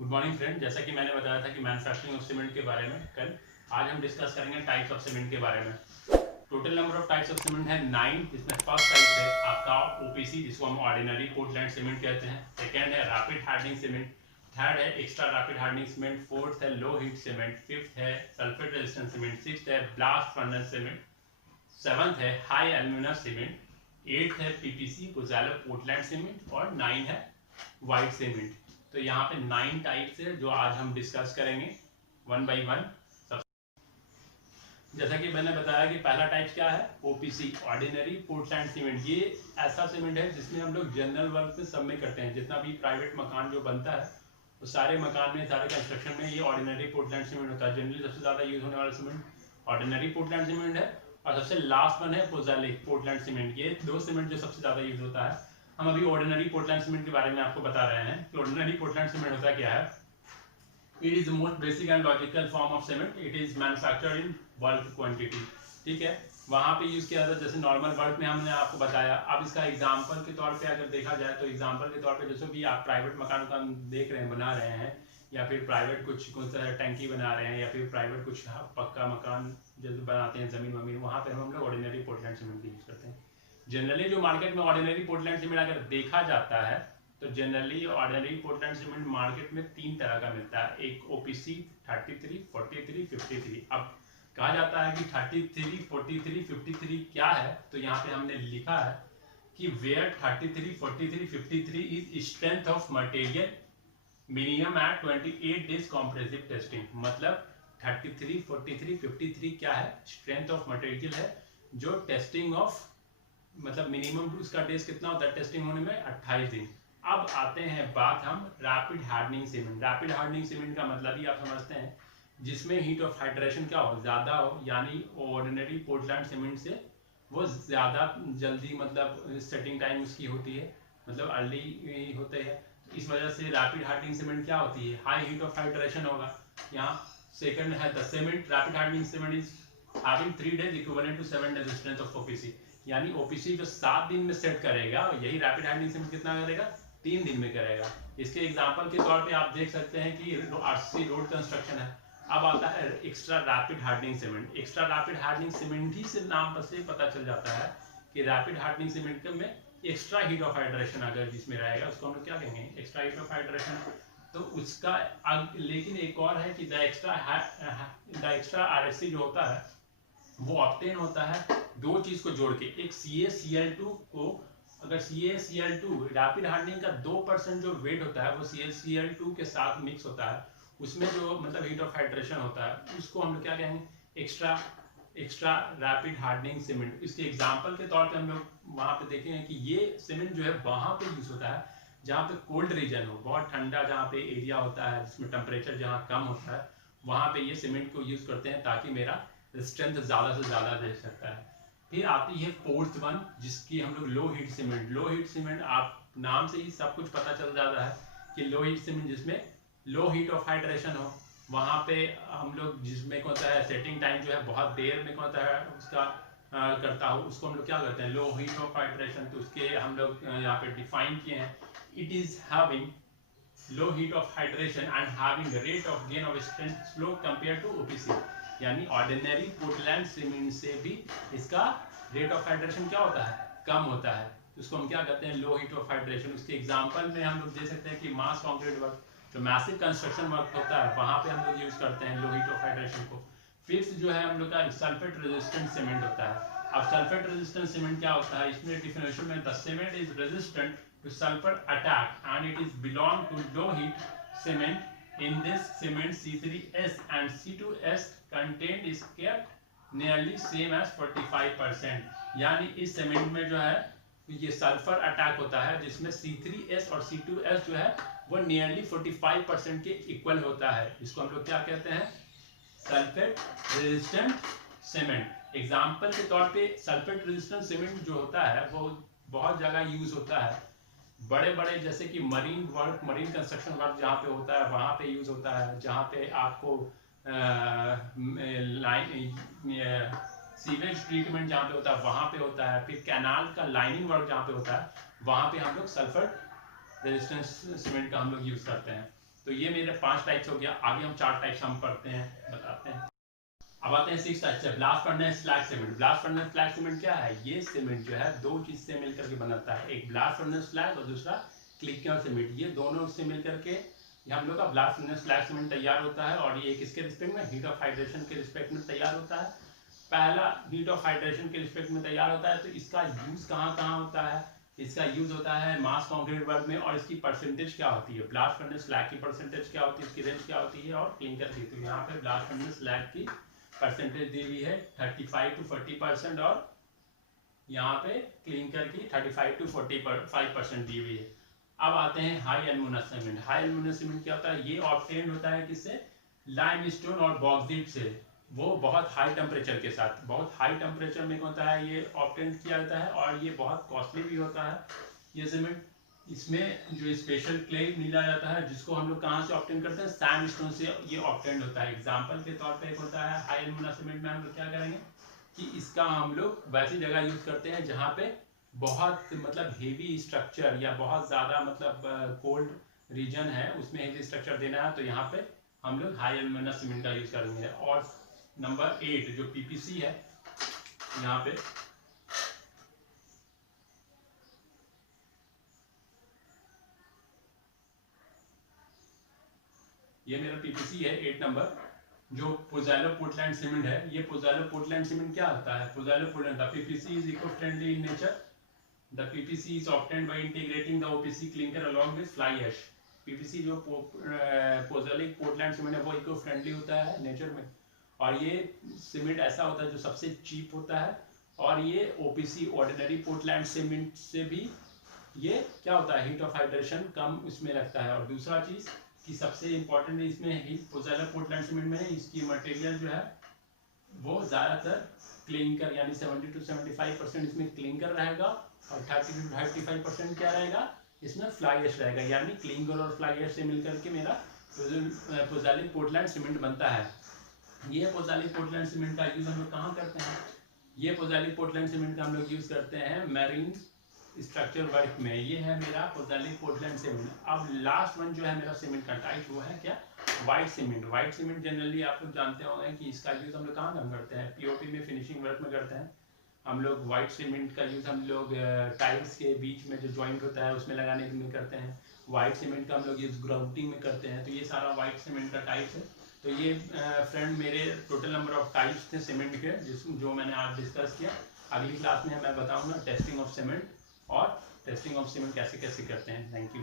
Good morning friend. जैसा कि मैंने बताया था कि मैन्युफैक्चरिंग ऑफ सीमेंट के बारे में कल, आज हम डिस्कस करेंगे टाइप्स ऑफ सीमेंट के बारे में। Total number of types of cement है 9, जिसमें फर्स्ट टाइप है आपका ओपीसी, जिसको हम ऑर्डिनरी पोर्टलैंड सीमेंट कहते हैं। सेकेंड है रैपिड हार्डनिंग सीमेंट। थर्ड है extra rapid hardening cement. Fourth है लो हीट सीमेंट। फिफ्थ है सल्फेट रेजिस्टेंट सीमेंट। सिक्स्थ है ब्लास्ट फर्नेस सीमेंट। सेवंथ है हाई एल्यूमिना सीमेंट। एट्थ है पीपीसी पोज़ालो पोर्टलैंड सीमेंट। और 9 है वाइट सीमेंट। तो यहाँ पे 9 टाइप्स है जो आज हम डिस्कस करेंगे वन बाई वन। जैसा कि मैंने बताया कि पहला टाइप क्या है, ओपीसी ऑर्डिनरी पोर्टलैंड सीमेंट। ये ऐसा सीमेंट है जिसमें हम लोग जनरल वर्क में सब में करते हैं। जितना भी प्राइवेट मकान जो बनता है वो सारे मकान में, सारे कंस्ट्रक्शन में ये ऑर्डिनरी पोर्टलैंड सीमेंट होता है। जनरली सबसे ज़्यादा यूज होने वाला सीमेंट ऑर्डिनरी पोर्टलैंड सीमेंट है। और सबसे लास्ट वन है पोज़ालिक पोर्टलैंड सीमेंट। ये दो सीमेंट जो सबसे ज़्यादा यूज होता है। हम अभी ऑर्डिनरी पोर्टलैंड सीमेंट के बारे में आपको बता रहे हैं कि ऑर्डिनरी पोर्टलैंड सीमेंट होता क्या है। It is the most basic and logical form of cement. It is manufactured in bulk quantity. ठीक है, वहां पे यूज किया जाता है। जैसे नॉर्मल वर्क में हमने आपको बताया। अब इसका एग्जांपल के तौर पे अगर देखा जाए तो एग्जांपल के तौर पे जैसे भी आप प्राइवेट मकान का देख रहे हैं, बना रहे हैं, या फिर प्राइवेट कुछ टैंकी बना रहे हैं, या फिर प्राइवेट कुछ पक्का मकान जैसे बनाते हैं जमीन वमीन, वहां पे हम लोग ऑर्डिनरी पोर्टलैंड सीमेंट यूज करते हैं। जनरली जो मार्केट में ऑर्डिनरी पोर्टलैंड सीमेंट अगर देखा जाता है तो generally ordinary Portland cement market में 3 तरह का मिलता है। एक ओपीसी 33, 43, 53। अब कहा जाता है कि 33, 43, 53 क्या है, तो यहाँ पे हमने लिखा है कि where 33, 43, 53 is strength of material minimum at 28 days compressive testing. मतलब 33, 43, 53 क्या है, स्ट्रेंथ ऑफ मटेरियल है जो टेस्टिंग ऑफ मतलब मिनिमम उसका डेज कितना होता है टेस्टिंग होने में, 28 दिन। अब आते हैं बात हम rapid hardening cement. Rapid hardening cement का मतलब ही आप समझते हैं जिसमें हीट ऑफ हाइड्रेशन क्या हो, ज्यादा हो, यानी ऑर्डिनरी पोर्टलैंड सीमेंट से वो ज्यादा जल्दी मतलब सेटिंग टाइम उसकी होती है, मतलब अर्ली होते हैं। इस वजह से रैपिड हार्डनिंग सीमेंट क्या होती है, हाई हीट ऑफ हाइड्रेशन होगा। यहाँ सेकंड है the cement rapid hardening cement is having 3 days equivalent to 7 days strength of OPC. यानी ओपीसी जो 7 दिन में सेट करेगा, यही रैपिड हार्डनिंग सीमेंट कितना करेगा, 3 दिन में करेगा। इसके एग्जांपल के तौर पे आप देख सकते हैं कि आरसीसी रोड कंस्ट्रक्शन है। अब आता है extra rapid hardening cement. Extra rapid hardening cement ही से नाम पर से पता चल जाता है कि रैपिड हार्डनिंग सीमेंट में एक्स्ट्रा हीट ऑफ हाइड्रेशन अगर जिसमें रहेगा उसको हम लोग क्या कहेंगे, एक्स्ट्रा हीट ऑफ हाइड्रेशन। तो उसका लेकिन एक और है कि द एक्स्ट्रा आरएससी जो होता है वो ऑब्टेन होता है दो चीज को जोड़ के। एक CaCl2 को, अगर CaCl2 रैपिड हार्डनिंग का 2% जो वेट होता है वो CaCl2 के साथ मिक्स होता है, उसमें जो मतलब हीट ऑफ हाइड्रेशन होता है उसको हम लोग क्या कहेंगे, एक्स्ट्रा रैपिड हार्डनिंग सीमेंट। इसके एग्जांपल के तौर पे हम लोग वहां पे देखेंगे कि ये सीमेंट जो है वहां पे यूज होता है जहाँ पे कोल्ड रीजन हो, बहुत ठंडा जहाँ पे एरिया होता है जिसमें टेम्परेचर जहाँ कम होता है, वहां पे ये सीमेंट को यूज करते हैं ताकि मेरा स्ट्रेंथ ज्यादा से ज्यादा दे सकता है। फिर आती है फोर्थ वन जिसकी हम लोग लो हीट सीमेंट। लो हीट सीमेंट आप नाम से ही सब कुछ पता चल जाता है कि लो हीट सीमेंट जिसमें लो हीट ऑफ हाइड्रेशन हो, वहां पे हम लोग जिसमें होता है सेटिंग टाइम जो है बहुत देर में होता है उसका करता हो, उसको हम लोग क्या करते हैं, लो हीट ऑफ हाइड्रेशन। तो उसके हम लोग यहाँ पे डिफाइन किए हैं, it is having low heat of hydration and having rate of gain of strength slow compare to OPC. यानी ऑर्डिनरी पोर्टलैंड सीमेंट से भी इसका रेट ऑफ हाइड्रेशन क्या होता है, कम होता है। उसको हम क्या कहते हैं, लो हीट ऑफ हाइड्रेशन। उसके एग्जांपल में हम लोग दे सकते हैं कि मास कंक्रीट वर्क, जो मैसिव कंस्ट्रक्शन वर्क होता है वहां पे हम लोग यूज करते हैं लो हीट ऑफ हाइड्रेशन को। फिफ्थ जो है हम लोग का सल्फेट रेजिस्टेंट सीमेंट होता है। अब सल्फेट रेजिस्टेंट सीमेंट क्या होता है, इसमें डिफिनेशन में the cement is resistant to sulphur attack and it is belong to low heat cement. In this cement C3S and C2S content is kept nearly same as 45%। यानी इस cement में जो है ये सल्फर अटैक होता है जिसमें C3S और C2S जो है वो नियरली 45% के इक्वल होता है। इसको हम लोग क्या कहते हैं, सल्फेट रेजिस्टेंट सीमेंट। एग्जाम्पल के तौर पे सल्फेट रेजिस्टेंट सीमेंट जो होता है वो बहुत जगह यूज होता है, बड़े बड़े जैसे कि marine work, marine construction work जहाँ पे होता है वहाँ पे यूज होता है, जहाँ पे आपको सीवेज ट्रीटमेंट जहाँ पे होता है वहाँ पे होता है। फिर कैनाल का लाइनिंग वर्क जहाँ पे होता है वहाँ पे हम लोग सल्फर रेजिस्टेंस सीमेंट का हम लोग यूज करते हैं। तो तो ये मेरे 5 टाइप्स हो गया। आगे हम 4 टाइप्स हम पढ़ते हैं, बताते हैं। अब आते हैं 6 टाइप से। Blast furnace slag cement. Blast furnace slag cement क्या है? ये सीमेंट जो है दो चीज से मिलकर के बनाता है, एक ब्लास्ट फर्नेस स्लैग और दूसरा क्लिकर सीमेंट। ये दोनों से मिलकर के ये हम लोग का ब्लास्ट फर्नेस स्लैग सीमेंट तैयार होता है। और ये किसके रिस्पेक्ट में? हीट ऑफ हाइड्रेशन के रिस्पेक्ट में तैयार होता है। पहला हीट ऑफ हाइड्रेशन के रिस्पेक्ट में तैयार होता है। तो इसका यूज कहाँ कहाँ होता है? इसका यूज होता है मास कंक्रीट वर्क में। और इसकी परसेंटेज क्या होती है? ब्लास्ट फर्नेस स्लैग की परसेंटेज क्या होती है, इसकी रेंज क्या होती है, और क्लिंकर की। तो यहाँ पे ब्लास्ट फर्नेस स्लैग की परसेंटेज दी हुई है 35 to 40%, और यहाँ पे क्लिंकर की 35 to 45% दी हुई है। अब आते हैं high aluminium cement. High aluminium cement क्या होता है? ये ऑब्टेन होता है किससे? लाइमस्टोन और बॉक्साइट से। वो बहुत हाई टेम्परेचर के साथ, बहुत हाई टेम्परेचर में होता है ये ऑब्टेन किया जाता है। और ये बहुत कॉस्टली भी होता है ये सीमेंट। इसमें जो स्पेशल क्ले मिला जाता है, जिसको हम लोग कहाँ से ऑब्टेन करते हैं? सैंडस्टोन से ये ऑब्टेन होता है। एग्जांपल के तौर पे एक होता है हाई एल्यूमिनियम सीमेंट में हम लोग क्या करेंगे कि इसका हम लोग वैसी जगह यूज करते हैं जहाँ पे बहुत मतलब हेवी स्ट्रक्चर या बहुत ज़्यादा मतलब कोल्ड रीजन है, उसमें हेवी स्ट्रक्चर देना है, तो यहाँ पे हम लोग हाई एल्यूमिनियम सीमेंट का यूज करेंगे। और नंबर 8 जो पीपीसी है, यहाँ पे ये मेरा पीपीसी है 8 नंबर, जो पोज़ाइलो पोर्टलैंड सीमेंट है। ये पोज़ाइलो पोर्टलैंड सीमेंट क्या होता है? Pozzolana Portland, the PPC is eco friendly in nature. The PPC is obtained by integrating the OPC clinker along with fly ash. PPC जो पोज़ाइलिक पोर्टलैंड सीमेंट है वो eco friendly होता है नेचर में। और ये सीमेंट ऐसा होता है जो सबसे चीप होता है। और ये ओपीसी ऑर्डिनरी पोर्टलैंड सीमेंट से भी ये क्या होता है? हीट ऑफ हाइड्रेशन कम इसमें लगता है। और दूसरा चीज़ कि सबसे इम्पोर्टेंट इसमें पोज़ाइलो पोर्टलैंड सीमेंट में इसकी मटेरियल जो है वो ज़्यादातर क्लिंकर, यानी 70 to 75% इसमें क्लिंकर रहेगा, और 30 to 35% क्या रहेगा? इसमें फ्लाई ऐश रहेगा। यानी क्लिंकर और फ्लाई ऐश से मिलकर के मेरा पोज़ाइलिक पोर्टलैंड सीमेंट बनता है। ये पोज़ाइलिक पोर्टलैंड सीमेंट का यूज़ हम लोग कहाँ करते हैं? ये पोज़ाइलिक पोर्टलैंड सीमेंट का हम लोग यूज़ करते हैं मैरीन स्ट्रक्चर वर्क में। ये है मेरा पोज़ाइलिक पोर्टलैंड सीमेंट। अब लास्ट वन जो है मेरा सीमेंट का टाइप वो है क्या? White cement. White cement generally आप लोग जानते होंगे कि इसका यूज़ हम लोग कहाँ कम करते हैं? पीओपी में, फिनिशिंग वर्क में करते हैं हम लोग। वाइट सीमेंट का यूज़ हम लोग टाइल्स के बीच में जो जॉइंट होता है उसमें लगाने में करते हैं। वाइट सीमेंट का हम लोग यूज़ ग्राउटिंग में करते हैं। तो ये सारा वाइट सीमेंट का टाइप है। तो ये फ्रेंड मेरे टोटल नंबर ऑफ टाइप्स थे सीमेंट के, जो मैंने आज डिस्कस किया। अगली क्लास में मैं बताऊँगा टेस्टिंग ऑफ सीमेंट और टेस्टिंग ऑफ सीमेंट कैसे कैसे करते हैं। Thank you.